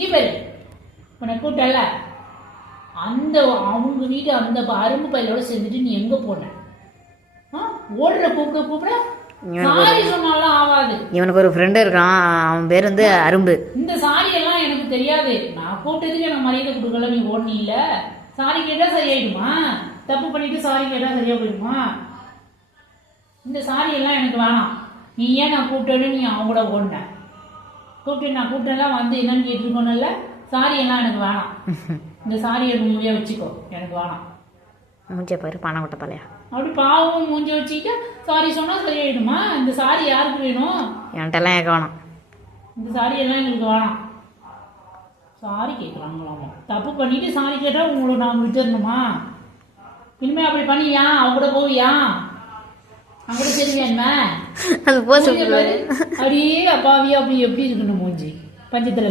நீ பேரு உன்னை கூட்டல அந்த அவங்க வீட்டு அந்த அரும்பு பையிலோட சேர்ந்துட்டு நீ எங்க போன? ஓடுற கூப்பிட சாரி சொன்னாலும் ஆகாது. இவனுக்கு ஒரு ஃப்ரெண்டு இருக்கான், அவன் பேர் வந்து அரும்பு. இந்த சாரி எல்லாம் எனக்கு தெரியாது. நான் கூட்டத்துக்கு எனக்கு மரியாதை கொடுக்கல. நீ ஓடனி இல்ல. சாரி கேட்டா சரியாயிடுமா? தப்பு பண்ணிட்டு சாரி கேட்டா சரியா போயிடுமா? இந்த சாரி எல்லாம் எனக்கு வேணாம். நீ ஏன் நான் கூப்பிட்டேன்னு நீ அவன் கூட ஓடின? கூப்பிட்டு நான் கூப்பிட்டெல்லாம் வந்து என்னன்னு கேட்டுருக்கோம்ல. சாரி எல்லாம் எனக்கு வேணாம். இந்த சாரியை மூஞ்சியா வச்சுக்கோ, எனக்கு வேணாம். மூஞ்சிய பாரு, பணம் கொட்ட தலையா. அப்படி பாவம் மூஞ்சி வச்சுக்கிட்டு சாரி சொன்னா சரியாயிடுமா? இந்த சாரி யாருக்கு வேணும்? என்கிட்டலாம் கேட்க வேணாம். இந்த சாரி எல்லாம் எங்களுக்கு வேணாம். சாரி கேட்கலாங்களாமா. தப்பு பண்ணிட்டு சாரி கேட்டா உங்களை நாங்கள் விட்டுருணுமா? இனிமே அப்படி பண்ணியா? அவங்க கூட போவியா? அங்க கூட தெரியா என்ன? அது போச்சு அப்படியே அப்பாவியா அப்படி எப்படி இருக்கணும் மூஞ்சி பஞ்சத்துல